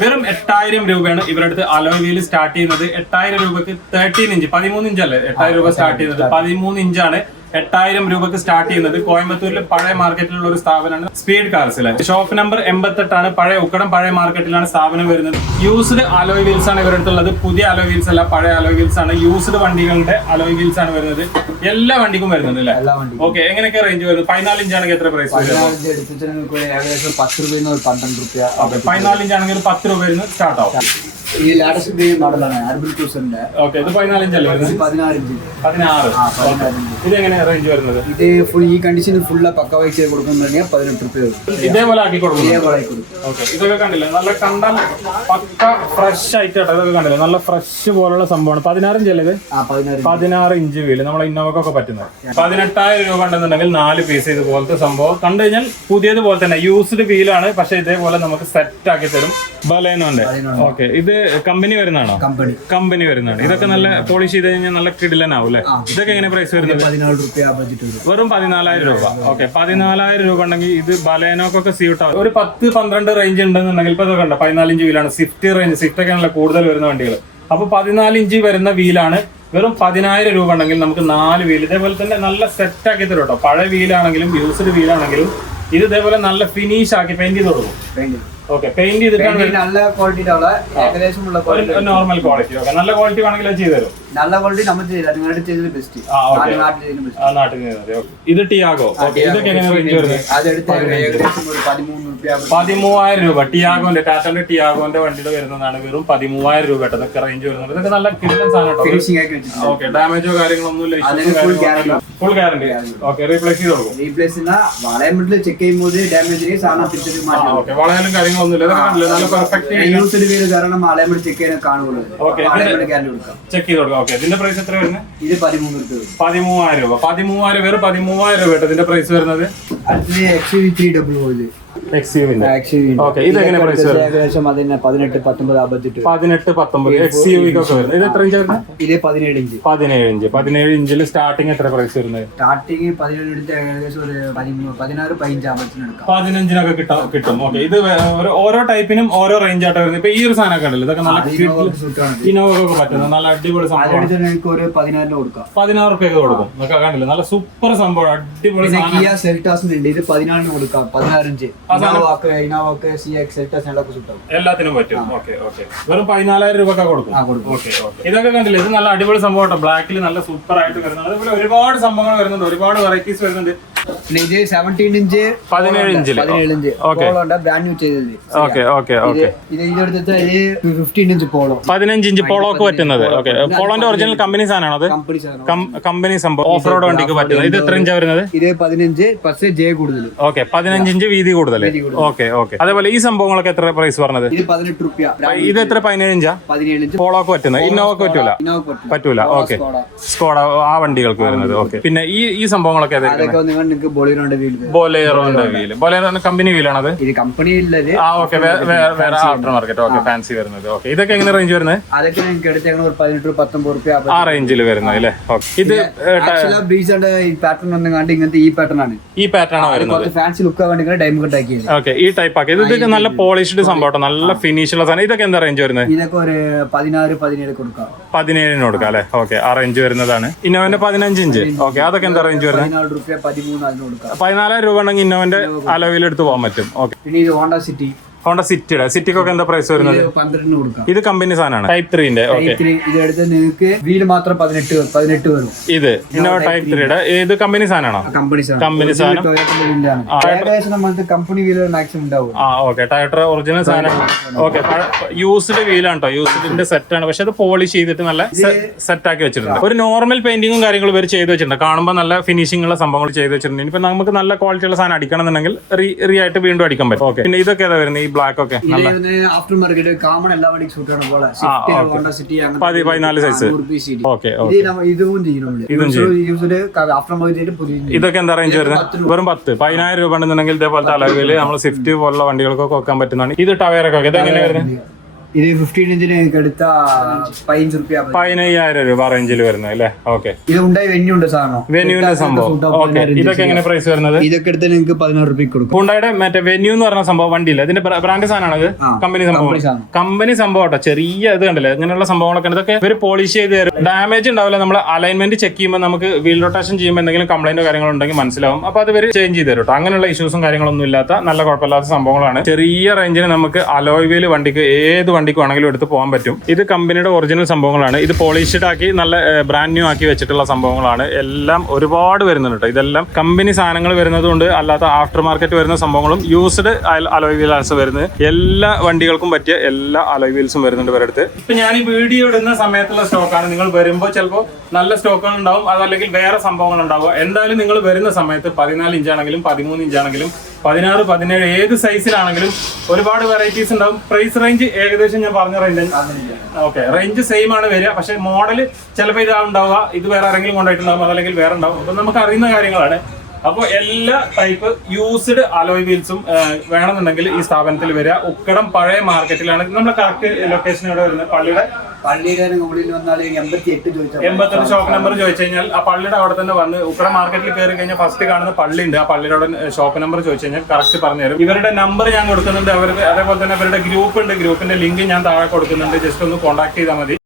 വെറും എട്ടായിരം രൂപയാണ് ഇവരുടെ അടുത്ത് അലോയ് വീൽ സ്റ്റാർട്ട് ചെയ്യുന്നത്. എട്ടായിരം രൂപക്ക് തേർട്ടീൻ ഇഞ്ച് പതിമൂന്ന് ഇഞ്ച് അല്ലേ? എട്ടായിരം രൂപ സ്റ്റാർട്ട് ചെയ്യുന്നത്. പതിമൂന്ന് ഇഞ്ചാണ് എട്ടായിരം രൂപക്ക് സ്റ്റാർട്ട് ചെയ്യുന്നത് കോയമ്പത്തൂരിലെ പഴയ മാർക്കറ്റിലുള്ള ഒരു സ്ഥാപനമാണ് സ്പീഡ് കാർസിലെ ഷോപ്പ് നമ്പർ എൺപത്തെട്ടാണ് പഴയ ഉക്കടം പഴയ മാർക്കറ്റിലാണ് സ്ഥാപനം വരുന്നത്. യൂസ്ഡ് അലോയ് വീൽസ് ആണ് ഇവരുടെ അടുത്തുള്ളത് പുതിയ അലോയ് വീൽസ് അല്ല പഴയ അലോയ് വീൽസ് ആണ്. യൂസ്ഡ് വണ്ടികളുടെ അലോയ് വീൽസ് ആണ് വരുന്നത്. എല്ലാ വണ്ടിക്കും വരുന്നത് അല്ലേ? ഓക്കെ എങ്ങനെയൊക്കെ റേഞ്ച് വരുന്നത്? പതിനാല് ഇഞ്ച് ആണെങ്കിൽ എത്ര പ്രൈസ് ഏകദേശം പത്ത് രൂപ പന്ത്രണ്ട് രൂപ പതിനാല് ഇഞ്ച് ആണെങ്കിൽ പത്ത് രൂപ വരുന്നത് സ്റ്റാർട്ട് ആവും. ഈ ലാറ്റസ്റ്റ് മോഡലാണ് അർബിൾ ക്രൂസറിന്റെ ഓക്കെ ഇത് പതിനാല് ഇഞ്ച് അല്ലേ? വരുന്നത് പതിനാറ് ഇഞ്ച്. പതിനാറ്. ഇത് എങ്ങനെ റേഞ്ച് വരുന്നത്? ഇത് ഫുൾ ഈ കണ്ടീഷനിൽ ഫുള്ള പക്കവായി ചെയ്ത് കൊടുക്കുന്നുണ്ടെങ്കിൽ പതിനെട്ട് റുപ്യ ഇതേപോലെ ആക്കി കൊടുക്കും. ഇതേപോലെ കൊടുക്കും. ഓക്കെ ഇതൊക്കെ കണ്ടില്ലേ? നല്ല കണ്ടാൽ പക്ക ഫ്രഷ് ആയിട്ട് കേട്ടോ ഇതൊക്കെ കണ്ടില്ലേ? നല്ല ഫ്രഷ് പോലുള്ള സംഭവമാണ്. പതിനാറ് ഇഞ്ച് അല്ലേ ഇത്? പതിനാറ് ഇഞ്ച്. വീൽ. നമ്മളെ ഇന്നോവക്കൊക്കെ പറ്റുന്നത്. പതിനെട്ടായിരം രൂപ ഉണ്ടെന്നുണ്ടെങ്കിൽ നാല് പീസ് ഇതുപോലത്തെ സംഭവം. കണ്ടു കഴിഞ്ഞാൽ പുതിയത് പോലെ തന്നെ യൂസ്ഡ് വീലാണ് പക്ഷെ ഇതേപോലെ നമുക്ക് സെറ്റ് ആക്കി തരും. ബലേനോന്റെ. ഓക്കെ ഇത് കമ്പനി വരുന്നതാണോ? കമ്പനി. കമ്പനി വരുന്നതാണ്. ഇതൊക്കെ നല്ല പോളിഷ് ചെയ്ത് കഴിഞ്ഞാൽ നല്ല കിടിലനാവും അല്ലേ ഇതൊക്കെ എങ്ങനെ പ്രൈസ് വരുന്നത്? പതിനാല് ബഡ്ജറ്റ് വെറും പതിനാലായിരം രൂപ. ഓക്കെ പതിനാലായിരം രൂപ ഉണ്ടെങ്കിൽ ഇത് ബലേനോക്കൊക്കെ സ്യൂട്ട് ആവും. ഒരു പത്ത് പന്ത്രണ്ട് റേഞ്ച് ഉണ്ടെന്നുണ്ടെങ്കിൽ ഇപ്പൊ ഇതൊക്കെ ഉണ്ടോ പതിനാലിഞ്ച് വീലാണ് സ്വിഫ്റ്റ് റേഞ്ച് സ്വിഫ്റ്റ് ഒക്കെ നല്ല കൂടുതൽ വരുന്ന വണ്ടികൾ അപ്പൊ പതിനാലിഞ്ച് വരുന്ന വീലാണ് വെറും പതിനായിരം രൂപ ഉണ്ടെങ്കിൽ നമുക്ക് നാല് വീൽ ഇതേപോലെ തന്നെ നല്ല സെറ്റ് ആക്കി തരും കേട്ടോ. പഴയ വീലാണെങ്കിലും യൂസ്ഡ് വീലാണെങ്കിലും ഇത് ഇതേപോലെ നല്ല ഫിനിഷ് ആക്കി പെയിന്റ് ചെയ്ത് കൊടുക്കും. ഓക്കെ പെയിന്റ് ചെയ്തിട്ടാണ് നല്ല ക്വാളിറ്റി ഒരു നോർമൽ ക്വാളിറ്റി ഓക്കെ നല്ല ക്വാളിറ്റി വേണമെങ്കിൽ അത് ചെയ്തു നല്ല ക്വാളിറ്റി നമ്മൾ ചെയ്തില്ല നിങ്ങളുടെ ചെയ്തത് ബെസ്റ്റ് ആ, നാട്ടിൽ. ഇത് ടിയാഗോ. ഇതൊക്കെ എങ്ങനെ റേഞ്ച് വരുന്നത്? പതിമൂവായിരം രൂപ. ടിയാഗോന്റെ ടാറ്റന്റെ ടിയാഗോന്റെ വണ്ടിയിൽ വരുന്നതാണ് വെറും പതിമൂവായിരം രൂപ ഇതൊക്കെ റേഞ്ച് വരുന്നത്. ഇതൊക്കെ നല്ല കിട്ടുന്ന സാധനം ഓക്കെ ഡാമേജോ കാര്യങ്ങളൊന്നും ഇല്ല. ഫുൾ ഗ്യാരണ്ടി ഓക്കെ റീപ്ലേസ് ചെയ്ത് കൊടുക്കും. റീപ്ലേസ് വളയമിട്ടിൽ ചെക്ക് ചെയ്യുമ്പോൾ ഡാമേജ് സാധനം തിരിച്ചു മാറ്റാം ഓക്കെ വളയാലും കാര്യങ്ങളൊന്നും ഇല്ല. നല്ല പെർഫെക്റ്റ് വീട് കാരണം വളയമിട്ട് ചെക്ക് ചെയ്യാൻ കാണുള്ളൂ. ചെക്ക് ചെയ്ത് കൊടുക്കാം. ഓക്കെ ഇതിന്റെ പ്രൈസ് എത്ര വരുന്നത്? ഇത് പതിമൂന്ന് പതിമൂവായിരം രൂപ. പതിമൂവായിരം വെറും പതിമൂവായിരം രൂപ ഇതിന്റെ പ്രൈസ് വരുന്നത്. അടുത്തത് X V three double oil എക്സീവിന്റെ X V Okay, ഇത് എങ്ങനെ price വരും? ഏകദേശം അതിന് പതിനെട്ട് പത്തൊമ്പത് ആ ബഡ്ജറ്റ് പതിനെട്ട് പത്തൊമ്പത്. എക്സ് യു ഒക്കെ വരുന്നത്. ഇത് എത്ര ഇഞ്ച് വരുന്നത് ഇത് പതിനേഴ് ഇഞ്ച്. പതിനേഴ് ഇഞ്ച്. പതിനേഴ് ഇഞ്ചിൽ സ്റ്റാർട്ടിങ് എത്ര പ്രൈസ് വരുന്നത്? സ്റ്റാർട്ടിങ് പതിനേഴ് എടുത്ത് ഏകദേശം ഒരു പതിമൂന്ന് പതിനാറ് പതിനഞ്ച് ആകുമ്പോഴത്തേന് എടുക്കാം. പതിനഞ്ചിനൊക്കെ കിട്ടാം കിട്ടും. ഓക്കെ ഇത് ഓരോ- ടൈപ്പിനും ഓരോ റേഞ്ച് ആയിട്ട് വരുന്നത്. ഇപ്പൊ ഈ ഒരു സാധനമൊക്കെ ഉണ്ടല്ലോ ഇതൊക്കെ നല്ല ഇനോവൊക്കെ പറ്റുന്നത് നല്ല അടിപൊളി സംഭവം അതെടുത്ത് എനിക്ക് ഒരു പതിനാറിന് കൊടുക്കാം. പതിനാറ് കൊടുക്കും. കണ്ടില്ല? നല്ല സൂപ്പർ സംഭവം അടിപൊളി ഉണ്ട് ഇത് പതിനാറിന് കൊടുക്കാം. പതിനാറഞ്ച് ഇനോവാക്ക് ഇനോവാക്ക് സി എക്സ് എല്ലാം എല്ലാത്തിനും പറ്റും. Okay okay. വെറും പതിനാലായിരം രൂപ കൊടുക്കും. ആ കൊടുക്കും. Okay okay. ഇതൊക്കെ കണ്ടില്ലേ? ഇത് നല്ല അടിപൊളി സംഭവം ബ്ലാക്കിൽ നല്ല സൂപ്പർ ആയിട്ട് വരുന്നത് അതുപോലെ ഒരുപാട് സംഭവങ്ങൾ വരുന്നുണ്ട്. ഒരുപാട് വെറൈറ്റീസ് വരുന്നുണ്ട്. പിന്നെ ഇത് സെവന്റീൻ ഇഞ്ച് പതിനേഴ് ഇഞ്ച് പതിനേഴ് ഇഞ്ച് ബ്രാൻഡ് ന്യൂ ചെയ്തത്. ഓക്കെ ഓക്കെ ഓക്കെ ഇത് ഇതെടുത്തിട്ട് ഈ ഫിഫ്റ്റീൻ ഇഞ്ച് പോളോ പതിനഞ്ച് ഇഞ്ച് പോളോക്ക് പറ്റുന്നത്. ഓക്കെ പോളോന്റെ ഒറിജിനൽ കമ്പനി സാധനമാണ് അത്? കമ്പനി സംഭവം. ഓഫ് റോഡ് വണ്ടിക്ക് പറ്റുന്നത്. ഇത് എത്ര ഇഞ്ചാ വരുന്നത്? ഇത് പതിനഞ്ച് പക്ഷേ ജെ കൂടുതൽ ഓക്കെ പതിനഞ്ച് ഇഞ്ച് വീതി കൂടുതൽ ഓക്കെ ഓക്കെ അതേപോലെ ഈ സംഭവങ്ങളൊക്കെ എത്ര പ്രൈസ് പറഞ്ഞത്? ഇത് പതിനെട്ട് റുപ്യ. ഇത് എത്ര പതിനേഴ് ഇഞ്ചാ പതിനേഴ് ഇഞ്ച് പോളോക്ക് പറ്റുന്നത്. ഇന്നോവക്ക് പറ്റൂല? പറ്റൂല. Okay Skoda. ആ വണ്ടികൾക്ക് വരുന്നത്. ഓക്കെ പിന്നെ ഈ ഈ സംഭവങ്ങളൊക്കെ നിങ്ങൾക്ക് ബൊളിറോന്റെ വീൽ ബൊലേറോന്റെ വീൽ. ബൊലേറോ കമ്പനി വീലാണത്? ഇത് കമ്പനി ഇല്ലത് ആ ഓക്കെ വേറെ ആഫ്റ്റർ മാർക്കറ്റ് ഓക്കെ ഫാൻസി വരുന്നത്. ഓക്കെ ഇതൊക്കെ എങ്ങനെ റേഞ്ച് വരുന്നത്? അതൊക്കെ നിങ്ങൾക്ക് എടുത്തേക്കണ ഒരു പതിനെട്ട് പത്തൊമ്പത് റുപ്യ ആ റേഞ്ചിൽ വരുന്നത് അല്ലേ? ഇത് ബ്രീസയുടെ ഈ പാറ്റേൺ ഒന്നും കണ്ട് ഇങ്ങനത്തെ ഈ പാറ്റേൺ ആണ്. ഈ പാറ്റേൺ ആണ് വരുന്നത്. ഫാൻസി ലുക്ക് ആവാൻ വേണ്ടി ഡൈമണ്ട് കട്ട് ആക്കിയത് ഓക്കെ ഈ ടൈപ്പ് ആക്കി. ഇതൊക്കെ നല്ല പോളിഷ്ഡ് സംഭവം നല്ല ഫിനിഷ് ഉള്ള സാധനം. ഇതൊക്കെ എന്താ റേഞ്ച് വരുന്നത്? ഇതൊക്കെ ഒരു പതിനാറ് പതിനേഴ് കൊടുക്കാം. പതിനേഴിന് കൊടുക്കാം അല്ലേ? ഓക്കെ ആ റേഞ്ച് വരുന്നതാണ്. ഇന്നോവന്റെ പതിനഞ്ച് ഇഞ്ച്. ഓക്കെ അതൊക്കെ എന്താ റേഞ്ച് വരുന്നത്? കൊടുക്കാം. പതിനാലായിരം രൂപ ഉണ്ടെങ്കിൽ ഇന്നോവന്റെ അലോയിൽ എടുത്ത് പോകാൻ പറ്റും. ഓക്കെ. പിന്നെ ഇത് ഹോണ്ട സിറ്റി. ഹോണ്ട സിറ്റിയുടെ സിറ്റിക്കൊക്കെ എന്താ പ്രൈസ് വരുന്നത്? ഇത് പന്ത്രണ്ടിന് കൊടുക്കാം. ഇത് കമ്പനി സാധനമാണ്. ടൈപ്പ് ത്രീന്റെ ഇത് എടുത്ത് നിങ്ങൾക്ക് വീൽ മാത്രം പതിനെട്ട് പതിനെട്ട് വരും. ഇത് ഇന്നോവ ടൈപ്പ് ത്രീയുടെ ഇത് കമ്പനി സാധനമാണോ? കമ്പനി കമ്പനി സാധനം. ഏകദേശം നമുക്ക് കമ്പനി വീൽ മാക്സിമം ഉണ്ടാവും. ആ ഓക്കെ ടയറ്റർ ഒറിജിനൽ സാധനം. ഓക്കെ യൂസ്ഡ് വീലാണ് കേട്ടോ യൂസ്ഡിന്റെ സെറ്റ് ആണ്. പക്ഷെ അത് പോളിഷ് ചെയ്തിട്ട് നല്ല സെറ്റ് ആക്കി വെച്ചിട്ടുണ്ട്. ഒരു നോർമൽ പെയിന്റിങ്ങും കാര്യങ്ങളും ഇവർ ചെയ്ത് വെച്ചിട്ടുണ്ട്. കാണുമ്പോൾ നല്ല ഫിനിഷിംഗ് ഉള്ള സംഭവങ്ങൾ ചെയ്ത് വെച്ചിട്ടുണ്ട്. ഇനിയിപ്പോ നമുക്ക് നല്ല ക്വാളിറ്റി ഉള്ള സാധനം അടിക്കണം എന്നുണ്ടെങ്കിൽ റീ റീ ആയിട്ട് വീണ്ടും അടിക്കാൻ പറ്റും. ഓക്കെ പിന്നെ ഇതൊക്കെ ഏതാ വരുന്നത്? ഈ ബ്ലാക്ക് ഒക്കെ നല്ല. ആഫ്റ്റർ മാർക്കറ്റ് കോമൺ എല്ലാ വണ്ടിക്കും സൂട്ട് ആണ് പോലെ. സ്വിഫ്റ്റ് ഹോണ്ട സിറ്റി പതി പതിനാല് സൈസ് ഓക്കെ ഇത് നമ്മ- ഇതും ചെയ്യും നമ്മൾ. യൂസ്ഡ് ആഫ്റ്റർ മാർക്കറ്റ് പുതിയ ഇതൊക്കെ എന്താ റേഞ്ച് വരുന്നത്? വെറും പത്ത്. പതിനായിരം രൂപ ഉണ്ടെന്നുണ്ടെങ്കിൽ ഇതേപോലത്തെ അളവിൽ നമ്മൾ സ്വിഫ്റ്റ് പോലുള്ള വണ്ടികൾക്കൊക്കെ വെക്കാൻ പറ്റുന്നതാണ്. ഇത് ടവേറൊക്കെ ഇത് വരുന്നത്? ഇത് ഫിഫ്റ്റീൻ ഇഞ്ചിന് എടുത്ത പതിനഞ്ച് റുപ്യ പതിനയ്യായിരം രൂപ റേഞ്ചിൽ വരുന്നത് അല്ലേ? ഓക്കെ ഇത് ഉണ്ടായി വെന്യൂ ഉണ്ട് സാധനം വെന്യൂന്റെ സംഭവം. ഓക്കെ ഇതൊക്കെ എങ്ങനെ പ്രൈസ് വരുന്നത്? ഇതൊക്കെ എടുത്ത് നിങ്ങൾക്ക് പതിനാറ് റുപ്യ കൊടുക്കും. ഹുണ്ടായുടെ മറ്റേ വെന്യൂ എന്ന് പറഞ്ഞ സംഭവം വണ്ടിയില്ല? ഇതിന്റെ ബ്രാൻഡ് സാധനമാണ് കമ്പനി സംഭവം. കമ്പനി സംഭവം കേട്ടോ ചെറിയ ഇത് കണ്ടില്ലേ? ഇങ്ങനെയുള്ള സംഭവങ്ങളൊക്കെ ഇതൊക്കെ ഇവർ പോളിഷ് ചെയ്ത് തരും. ഡാമേജ് ഉണ്ടാവില്ല. നമ്മൾ അലൈൻമെന്റ് ചെക്ക് ചെയ്യുമ്പോൾ നമുക്ക് വീൽ റൊട്ടേഷൻ ചെയ്യുമ്പോൾ എന്തെങ്കിലും കംപ്ലൈന്റോ കാര്യങ്ങളോ ഉണ്ടെങ്കിൽ മനസ്സിലാവും. അപ്പൊ അത് ഇവർ ചേഞ്ച് ചെയ്ത് തരും കേട്ടോ അങ്ങനെയുള്ള ഇഷ്യൂസും കാര്യങ്ങളൊന്നും ഇല്ലാത്ത നല്ല കുഴപ്പമില്ലാത്ത സംഭവങ്ങളാണ്. ചെറിയ റേഞ്ചിന് നമുക്ക് അലോയ് വീൽ വണ്ടിക്ക് ഏത് വണ്ടിക്ക് വേണമെങ്കിലും എടുത്ത് പോകാൻ പറ്റും. ഇത് കമ്പനിയുടെ ഒറിജിനൽ സംഭവങ്ങളാണ്. ഇത് പോളിഷ്ഡ് ആക്കി നല്ല ബ്രാൻഡ് ന്യൂ ആക്കി വെച്ചിട്ടുള്ള സംഭവങ്ങളാണ്. എല്ലാം ഒരുപാട് വരുന്നുണ്ട് ഇതെല്ലാം കമ്പനി സാധനങ്ങൾ വരുന്നതുകൊണ്ട് അല്ലാത്ത ആഫ്റ്റർ മാർക്കറ്റ് വരുന്ന സംഭവങ്ങളും യൂസ്ഡ് അലോയ് വീൽസ് വരുന്നത്. എല്ലാ വണ്ടികൾക്കും പറ്റിയ എല്ലാ അലോയ് വീൽസും വരുന്നുണ്ട് ഇവരുടെ ഇപ്പൊ ഞാൻ ഈ വീഡിയോ ഇടുന്ന സമയത്തുള്ള സ്റ്റോക്കാണ് നിങ്ങൾ വരുമ്പോൾ ചിലപ്പോൾ നല്ല സ്റ്റോക്കുകൾ ഉണ്ടാവും അതല്ലെങ്കിൽ വേറെ സംഭവങ്ങൾ ഉണ്ടാവും എന്തായാലും നിങ്ങൾ വരുന്ന സമയത്ത് പതിനാല് ഇഞ്ചാണെങ്കിലും പതിമൂന്ന് ഇഞ്ചാണെങ്കിലും പതിനാറ് പതിനേഴ് ഏത് സൈസിലാണെങ്കിലും ഒരുപാട് വെറൈറ്റീസ് ഉണ്ടാവും. പ്രൈസ് റേഞ്ച് ഏകദേശം ഞാൻ പറഞ്ഞ റേഞ്ച് ഓക്കെ റേഞ്ച് സെയിം ആണ് വരിക. പക്ഷെ മോഡൽ ചിലപ്പോൾ ഇതാ ഉണ്ടാവുക ഇത് വേറെ ആരെങ്കിലും കൊണ്ടായിട്ടുണ്ടാവും അതല്ലെങ്കിൽ വേറെ ഉണ്ടാവും. അപ്പൊ നമുക്ക് അറിയുന്ന കാര്യങ്ങളാണ്. അപ്പോൾ എല്ലാ ടൈപ്പ് യൂസ്ഡ് അലോയ് വീൽസും വേണമെന്നുണ്ടെങ്കിൽ ഈ സ്ഥാപനത്തിൽ വരിക. ഉക്കടം പഴയ മാർക്കറ്റിലാണ്. നമ്മുടെ കറക്റ്റ് ലൊക്കേഷൻ ഇവിടെ വരുന്നത്? പള്ളിയുടെ? പള്ളിയുടെ ഉള്ളിൽ വന്നാൽ എൺപത്തി എട്ട് ചോദിച്ചാൽ എൺപത്തെട്ട് ഷോപ്പ് നമ്പർ ചോദിച്ചു കഴിഞ്ഞാൽ ആ പള്ളിയുടെ അവിടെ തന്നെ വന്ന് ഉക്കട മാർക്കറ്റിൽ കയറി കഴിഞ്ഞാൽ ഫസ്റ്റ് കാണുന്ന പള്ളി ഉണ്ട് ആ പള്ളിയുടെ അവിടെ ഷോപ്പ് നമ്പർ ചോദിച്ചു കഴിഞ്ഞാൽ കറക്റ്റ് പറഞ്ഞു തരും. ഇവരുടെ നമ്പർ ഞാൻ കൊടുക്കുന്നുണ്ട്. അവരുടെ അതേപോലെ തന്നെ അവരുടെ ഗ്രൂപ്പ് ഉണ്ട്. ഗ്രൂപ്പിന്റെ ലിങ്ക് ഞാൻ താഴെ കൊടുക്കുന്നുണ്ട്. ജസ്റ്റ് ഒന്ന് കോൺടാക്ട് ചെയ്താൽ മതി.